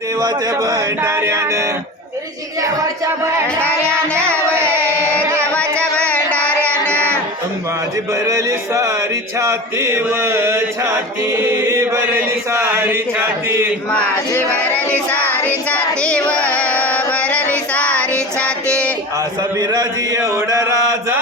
देवाच्या भंडाऱ्यानं. देवाच्या भंडाऱ्यानं वय. देवाच्या भंडाऱ्यानं. माझी भरली सारी छाती व छाती. भरली सारी छाती. माझी भरली सारी छाती व भरली सारी छाती. असा बिराजी एवढा राजा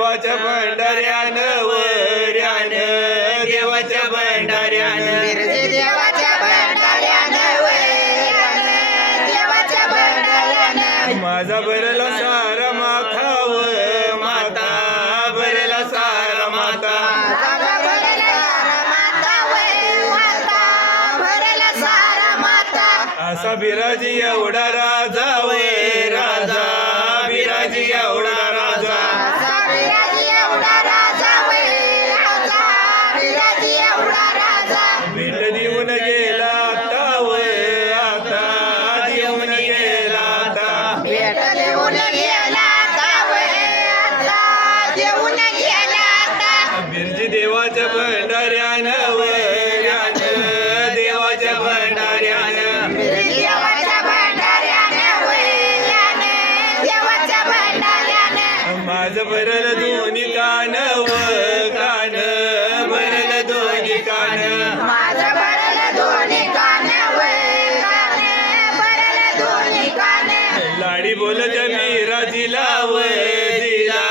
देवाच्या भंडाऱ्यानं वऱ्यानं देवाच्या भंडाऱ्यानं. देवाच्या भंडाऱ्यानं देवाच्या भंडाऱ्यानं. माझा भरला सारा माथा व माता भरला सारा माता. असा बिराजी एवढा राजा बिराजी एवढा राजा. भेट देऊन गेला आता देऊन गेला आता. देऊन गेला आता वय आता. देऊन गेला आता. बिरजी देवाच्या भंडाऱ्यानं वऱ्यानं देवाच्या भंडाऱ्यानं. बिरजी देवाच्या भंडाऱ्यानं वय देवाच्या भंडाऱ्यानं. माझं भरल दोन्ही कान व कान माझं भरलं दोन्ही कान कान भरलं दोन्ही कान. लाडी बोलत बिराजीला व दिला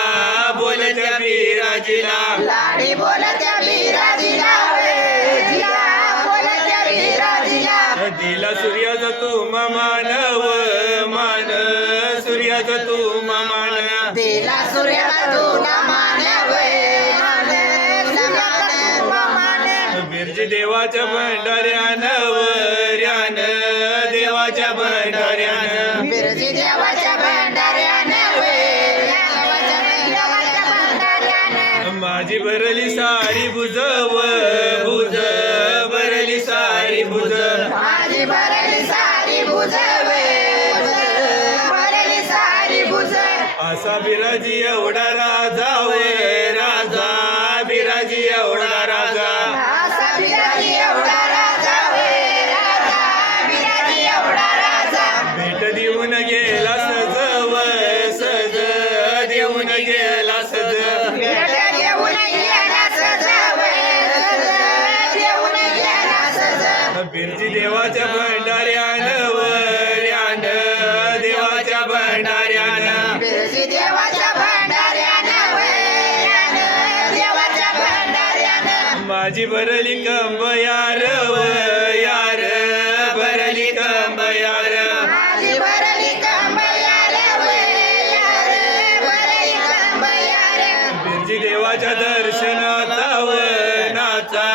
बोलत बिराजीला लाडी बोलत्या बिराजीला वय जिला बोलत्या बिराजीला दिला सूर्याचा तू मान व मान सूर्याचा तू मान. दिला सूर्याला तुला मान देवाच्या भंडाऱ्यानं वऱ्यानं देवाच्या भंडाऱ्यानं. बिरजी देवाच्या भंडाऱ्यानं माझी भरली सारी बुज व बुज भरली सारी बुज माझी भरली सारी भरली सारी असा बिराजी एवढा राजा माझी भरली कंब यार यार भरली कंब यार. माझी भरली वे यार भरली कंबयार बिरजी देवाच्या दर्शनाचा व नाचा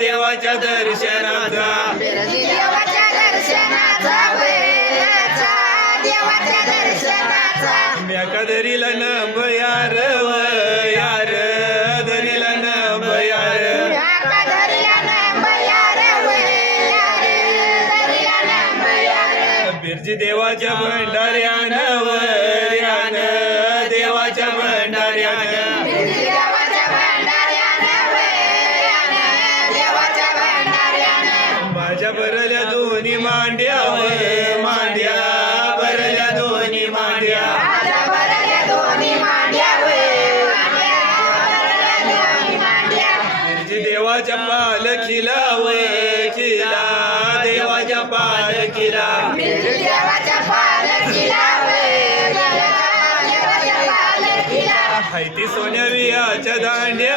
देवाच्या दर्शनाचा. बिरजी देवाच्या दर्शनाचा वेळाचा देवाच्या दर्शनाचा. म्याका धरीला नंब यार बिरजी देवाच्या भंडाऱ्यानं. वऱ्यानं देवाच्या भंडाऱ्यानं. माझ्या भरल्या दोन्ही मांड्या देवाच्या पालखीला व देवाच्या पालखीला. बिरजी हायती सोन्या वियाच्या दांड्या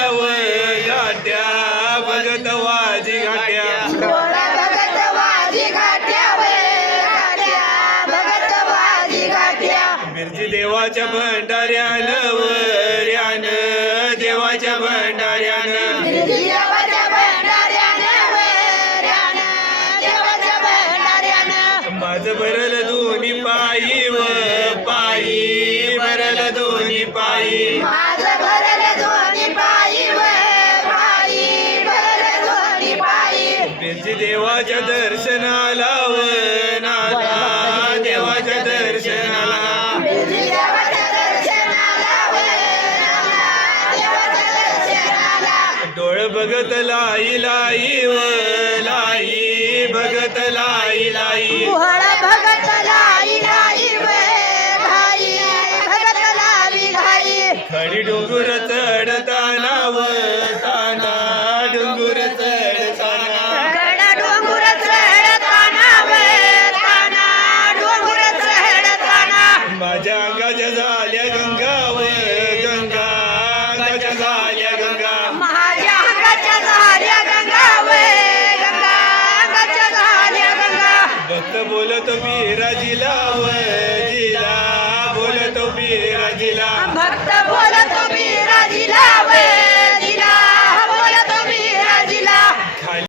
माझं भरल दोन्ही पायी व पायी भरल दोन्ही पायी. बघत लाई लाई व लाई भगत लाई लाई. भगत लाई लाई भगत लावी घाई खडी डोंगर चढताना व ताना डोंगर चढताना. कडा डोंगर चढताना वे ताना डोंगर चढताना. माझ्या अंगाच्या भक्त बोलत बिराजीला व